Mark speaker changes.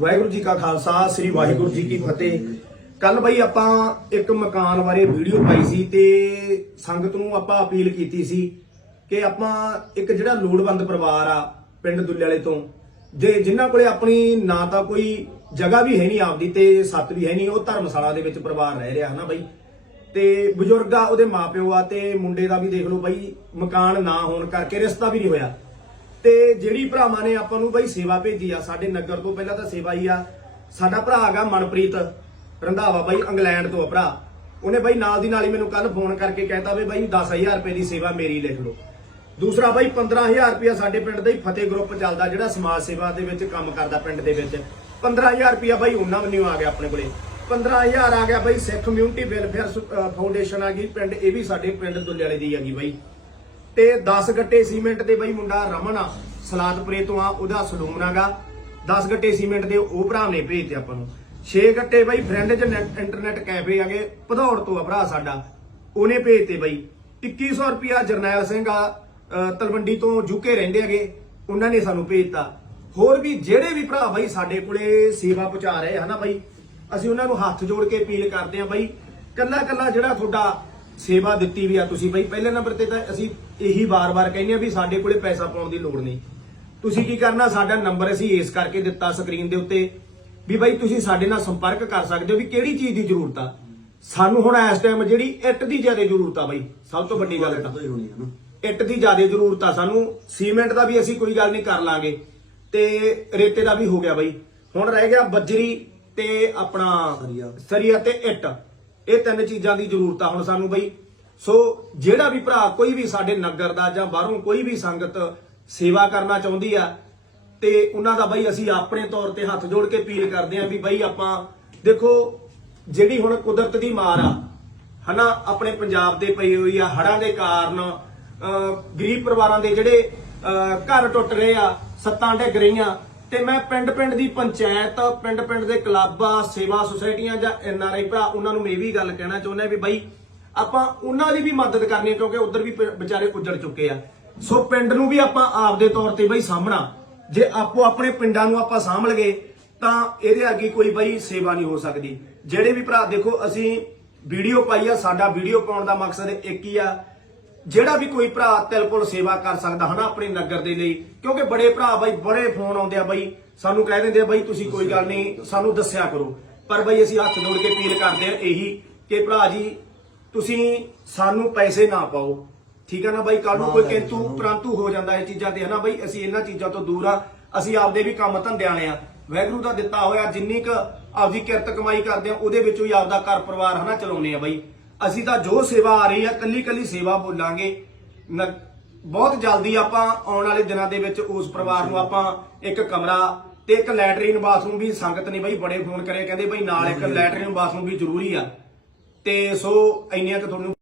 Speaker 1: ਵਾਹਿਗੁਰੂ ਜੀ ਕਾ ਖਾਲਸਾ, ਸ੍ਰੀ ਵਾਹਿਗੁਰੂ ਜੀ ਕੀ ਫਤਿਹ। ਕੱਲ ਬਈ ਆਪਾਂ ਇੱਕ ਮਕਾਨ ਬਾਰੇ ਵੀਡੀਓ ਪਾਈ ਸੀ ਤੇ ਸੰਗਤ ਨੂੰ ਆਪਾਂ ਅਪੀਲ ਕੀਤੀ ਸੀ ਕਿ ਆਪਾਂ ਇੱਕ ਜਿਹੜਾ ਲੋੜਵੰਦ ਪਰਿਵਾਰ ਆ ਪਿੰਡ ਦੁੱਲੇ ਵਾਲੇ ਤੋਂ, ਜੇ ਜਿਨ੍ਹਾਂ ਕੋਲੇ ਆਪਣੀ ਨਾ ਤਾਂ ਕੋਈ ਜਗ੍ਹਾ ਵੀ ਹੈ ਨਹੀਂ ਆਪਦੀ ਤੇ ਸੱਤ ਵੀ ਹੈ ਨਹੀਂ, ਉਹ ਧਰਮਸ਼ਾਲਾ ਦੇ ਵਿੱਚ ਪਰਿਵਾਰ ਰਹਿ ਰਿਹਾ ਹਨਾ ਬਈ। ਤੇ ਬਜ਼ੁਰਗ ਆ ਉਹਦੇ ਮਾਪਿਓ ਆ ਤੇ ਮੁੰਡੇ ਦਾ ਵੀ ਦੇਖ ਲਓ ਬਈ, ਮਕਾਨ ਨਾ ਹੋਣ ਕਰਕੇ ਰਿਸ਼ਤਾ ਵੀ ਨਹੀਂ ਹੋਇਆ। ਤੇ ਜਿਹੜੀ ਭਰਾਵਾਂ ਨੇ ਆਪਾਂ ਨੂੰ ਬਾਈ ਸੇਵਾ ਭੇਜੀ ਆ, ਸਾਡੇ ਨਗਰ ਤੋਂ ਪਹਿਲਾਂ ਤਾਂ ਸੇਵਾ ਹੀ ਆ। ਸਾਡਾ ਭਰਾ ਹੈਗਾ ਮਨਪ੍ਰੀਤ ਰੰਧਾਵਾ ਬਾਈ, ਇੰਗਲੈਂਡ ਤੋਂ ਆ ਭਰਾ। ਉਹਨੇ ਬਾਈ ਨਾਲ ਦੀ ਨਾਲ ਹੀ ਮੈਨੂੰ ਕੱਲ ਫੋਨ ਕਰਕੇ ਕਹਿਤਾ ਵੀ ਬਾਈ 10000 ਰੁਪਏ ਦੀ ਸੇਵਾ ਮੇਰੀ ਲਿਖ ਲਓ। ਦੂਸਰਾ ਬਾਈ 15000 ਰੁਪਏ ਸਾਡੇ ਪਿੰਡ ਦਾ ਹੀ ਫਤਿਹ ਗਰੁੱਪ ਚੱਲਦਾ, ਜਿਹੜਾ ਸਮਾਜ ਸੇਵਾ ਦੇ ਵਿੱਚ ਕੰਮ ਕਰਦਾ ਪਿੰਡ ਦੇ ਵਿੱਚ। 15000 ਰੁਪਏ ਬਾਈ ਉਹਨਾਂ ਵੱਲੋਂ ਆ ਗਿਆ ਆਪਣੇ ਕੋਲੇ। 15000 ਆ ਗਿਆ ਬਾਈ ਸਿੱਖ ਕਮਿਊਨਿਟੀ ਵੈਲਫੇਅਰ ਫਾਊਂਡੇਸ਼ਨ ਆ ਗਈ, ਪਿੰਡ ਇਹ ਵੀ ਸਾਡੇ ਪਿੰਡ ਦੁੱਲੇ ਵਾਲੇ ਦੀ ਹੈਗੀ ਬਾਈ। ਤੇ 10 ਗੱਟੇ ਸੀਮੈਂਟ ਦੇ ਬਈ ਮੁੰਡਾ ਰਮਨ ਆ, ਸਲਾਦਪੁਰੇ ਤੋਂ ਆ, ਉਹਦਾ ਸਲੂਮਨਾਗਾ 10 ਗੱਟੇ ਸੀਮੈਂਟ ਦੇ ਉਹ ਭਰਾ ਨੇ ਭੇਜਤੇ ਆਪਾਂ ਨੂੰ। 6 ਗੱਟੇ ਬਈ ਫਰੈਂਡ ਚ ਇੰਟਰਨੈਟ ਕੈਫੇ ਆਗੇ, ਭਦੌੜ ਤੋਂ ਆ ਭਰਾ ਸਾਡਾ। ਉਹਨੇ ਭੇਜਤੇ ਬਈ। 2100 ਰੁਪਿਆ ਜਰਨੈਲ ਸਿੰਘ ਆ ਤਲਵੰਡੀ ਤੋਂ ਜੁਕੇ ਰਹਿੰਦੇ ਹੈਗੇ ਉਹਨਾਂ ਨੇ ਸਾਨੂੰ ਭੇਜਤਾ। ਹੋਰ ਵੀ ਜਿਹੜੇ ਵੀ ਭਰਾ ਬਈ ਸਾਡੇ ਕੋਲੇ ਸੇਵਾ ਪਹੁੰਚਾ ਰਹੇ ਹਨਾ ਬਈ, ਅਸੀਂ ਉਹਨਾਂ ਨੂੰ ਹੱਥ ਜੋੜ ਕੇ ਅਪੀਲ ਕਰਦੇ ਆ ਬਈ ਕੱਲਾ ਕੱਲਾ ਜਿਹੜਾ ਤੁਹਾਡਾ ਸੇਵਾ ਦਿੱਤੀ ਵੀ ਆ ਤੁਸੀਂ ਬਈ ਪਹਿਲੇ ਨੰਬਰ ਤੇ ਤਾਂ ਅਸੀਂ ਇਹੀ ਵਾਰ-ਵਾਰ ਕਹਿੰਦੇ ਆ ਵੀ ਸਾਡੇ ਕੋਲੇ ਪੈਸਾ ਪਾਉਣ ਦੀ ਲੋੜ ਨਹੀਂ। ਤੁਸੀਂ ਕੀ ਕਰਨਾ ਸਾਡਾ ਨੰਬਰ ਅਸੀਂ ਇਸ ਕਰਕੇ ਦਿੱਤਾ ਸਕਰੀਨ ਦੇ ਉੱਤੇ ਵੀ ਬਈ ਤੁਸੀਂ ਸਾਡੇ ਨਾਲ ਸੰਪਰਕ ਕਰ ਸਕਦੇ ਹੋ ਵੀ ਕਿਹੜੀ ਚੀਜ਼ ਦੀ ਜ਼ਰੂਰਤ ਆ। ਸਾਨੂੰ ਹੁਣ ਇਸ ਟਾਈਮ ਜਿਹੜੀ ਇੱਟ ਦੀ ਜ਼ਿਆਦਾ ਜ਼ਰੂਰਤ ਆ ਬਈ ਸਭ ਤੋਂ ਵੱਡੀ ਗੱਲ ਤਾਂ।
Speaker 2: ਹੋਣੀ ਹੈ ਨਾ।
Speaker 1: ਇੱਟ ਦੀ ਜ਼ਿਆਦਾ ਜ਼ਰੂਰਤ ਆ ਸਾਨੂੰ ਸੀਮੈਂਟ ਦਾ ਵੀ ਅਸੀਂ ਕੋਈ ਗੱਲ ਨਹੀਂ ਕਰ ਲਾਂਗੇ ਤੇ ਰੇਤੇ ਦਾ ਵੀ ਹੋ ਗਿਆ ਬਈ। ਹੁਣ ਰਹਿ ਗਿਆ ਬੱਜਰੀ ਤੇ ਆਪਣਾ।
Speaker 2: ਸਰੀਆ
Speaker 1: ਤੇ ਇੱਟ। ਇਹ ਤਿੰਨ ਚੀਜ਼ਾਂ ਦੀ ਜ਼ਰੂਰਤ ਆ ਹੁਣ ਸਾਨੂੰ ਬਈ। ਸੋ ਜਿਹੜਾ ਵੀ ਭਰਾ ਕੋਈ ਵੀ ਸਾਡੇ ਨਗਰ ਦਾ ਜਾਂ ਬਾਹਰੋਂ ਕੋਈ ਵੀ ਸੰਗਤ ਸੇਵਾ ਕਰਨਾ ਚਾਹੁੰਦੀ ਆ, ਤੇ ਉਹਨਾਂ ਦਾ ਬਈ ਅਸੀਂ ਆਪਣੇ ਤੌਰ ਤੇ ਹੱਥ ਜੋੜ ਕੇ ਅਪੀਲ ਕਰਦੇ ਆਂ ਵੀ ਬਈ ਆਪਾਂ, ਦੇਖੋ, ਜਿਹੜੀ ਹੁਣ ਕੁਦਰਤ ਦੀ ਮਾਰ ਆ, ਹਨਾ, ਆਪਣੇ ਪੰਜਾਬ ਦੇ ਪਈ ਹੋਈ ਆ ਹੜਾਂ ਦੇ ਕਾਰਨ ਗਰੀਬ ਪਰਿਵਾਰਾਂ ਦੇ ਜਿਹੜੇ ਘਰ ਟੁੱਟ ਰਹੇ ਆ, ਸੱਤਾਂ ਡਿੱਗ ਰਹੀਆਂ ਤੇ ਮੈਂ ਪਿੰਡ ਪਿੰਡ ਦੀ ਪੰਚਾਇਤ ਪਿੰਡ ਪਿੰਡ ਦੇ ਕਲੱਬਾਂ, ਸੇਵਾ ਸੁਸਾਇਟੀਆਂ ਜਾਂ ਐਨ ਭਰਾ, ਉਹਨਾਂ ਨੂੰ ਇਹ ਵੀ ਗੱਲ ਕਹਿਣਾ ਚਾਹੁੰਦਾ ਵੀ ਬਾਈ ਆਪਾਂ ਉਹਨਾਂ ਦੀ ਵੀ ਮਦਦ ਕਰਨੀ ਹੈ ਕਿਉਂਕਿ ਉਧਰ ਵੀ ਪ- ਵਿਚਾਰੇ ਉੱਜੜ ਚੁੱਕੇ ਆ। ਸੋ ਪਿੰਡ ਨੂੰ ਵੀ ਆਪਾਂ ਆਪਦੇ ਤੌਰ ਤੇ ਬਈ ਸਾਹਮਣਾ ਜੇ ਆਪੋ ਆਪਣੇ ਪਿੰਡਾਂ ਨੂੰ ਆਪਾਂ ਸਾਂਭ ਲਗੇ, ਤਾਂ ਇਹਦੇ ਅੱਗੇ ਕੋਈ ਬਾਈ ਸੇਵਾ ਨਹੀਂ ਹੋ ਸਕਦੀ। ਜਿਹੜੇ ਵੀ ਭਰਾ, ਦੇਖੋ ਅਸੀਂ ਵੀਡੀਓ ਪਾਈ ਆ, ਸਾਡਾ ਵੀਡੀਓ ਪਾਉਣ ਦਾ ਮਕਸਦ ਇੱਕ ਹੀ ਆ ਜਿਹੜਾ ਵੀ ਕੋਈ ਭਰਾ ਤਿਲ ਕੋਲ ਸੇਵਾ ਕਰ ਸਕਦਾ ਹਨਾ ਆਪਣੇ ਨਗਰ ਦੇ ਲਈ ਕਿਉਂਕਿ ਬੜੇ ਭਰਾ ਬਾਈ ਬੜੇ ਫੋਨ ਆਉਂਦੇ ਆ ਬਾਈ ਸਾਨੂੰ ਕਹਿ ਦਿੰਦੇ ਆ ਬਾਈ ਤੁਸੀਂ ਕੋਈ ਗੱਲ ਨਹੀਂ ਸਾਨੂੰ ਦੱਸਿਆ ਕਰੋ। ਪਰ ਬਾਈ ਅਸੀਂ ਹੱਥ ਜੋੜ ਕੇ ਅਪੀਲ ਕਰਦੇ ਆ ਇਹੀ ਕਿ ਭਰਾ ਜੀ ਤੁਸੀਂ ਸਾਨੂੰ ਪੈਸੇ ਨਾ ਪਾਓ। ਠੀਕ ਹੈ ਨਾ ਬਾਈ? ਕੱਲ ਨੂੰ ਕੋਈ ਕਿੰਤੂ ਪ੍ਰੰਤੂ ਹੋ ਜਾਂਦਾ ਇਹ ਚੀਜ਼ਾਂ ਤੇ ਹਨਾ ਬਾਈ? ਅਸੀਂ ਇਹਨਾਂ ਚੀਜ਼ਾਂ ਤੋਂ ਦੂਰ ਆ। ਅਸੀਂ ਆਪਦੇ ਵੀ ਕੰਮ ਧੰਦਿਆਂ ਵਾਲੇ ਆ। ਵੈਗਰੂ ਦਾ ਦਿੱਤਾ ਹੋਇਆ ਜਿੰਨੀ ਕ ਆਪਦੀ ਕਿਰਤ ਕਮਾਈ ਕਰਦੇ ਆ ਉਹਦੇ ਵਿੱਚੋਂ ਹੀ ਆਪਦਾ ਘਰ ਪਰਿਵਾਰ ਹਨਾ ਚਲਾਉਨੇ ਆ ਬਾਈ। ਅਸੀਂ ਤਾਂ ਜੋ ਸੇਵਾ ਆ ਰਹੀ ਆ ਕੱਲੀ ਕੱਲੀ ਸੇਵਾ ਬੋਲਾਂਗੇ ਬਹੁਤ ਜਲਦੀ ਆਪਾਂ ਆਉਣ ਵਾਲੇ ਦਿਨਾਂ ਦੇ ਵਿੱਚ ਉਸ ਪਰਿਵਾਰ ਨੂੰ ਆਪਾਂ ਇੱਕ ਕਮਰਾ ਤੇ ਇੱਕ ਲੈਟਰੀਨ ਬਾਥਰੂਮ ਵੀ ਸੰਗਤ ਨੇ ਬਾਈ ਬੜੇ ਫੋਨ ਕਰੇ ਕਹਿੰਦੇ ਬਾਈ ਨਾਲ ਇੱਕ ਲੈਟਰੀਨ ਬਾਥਰੂਮ ਵੀ ਜ਼ਰੂਰੀ ਆ। ਤੇ ਸੋ ਇੰਨੀਆਂ ਕਿ ਤੁਹਾਨੂੰ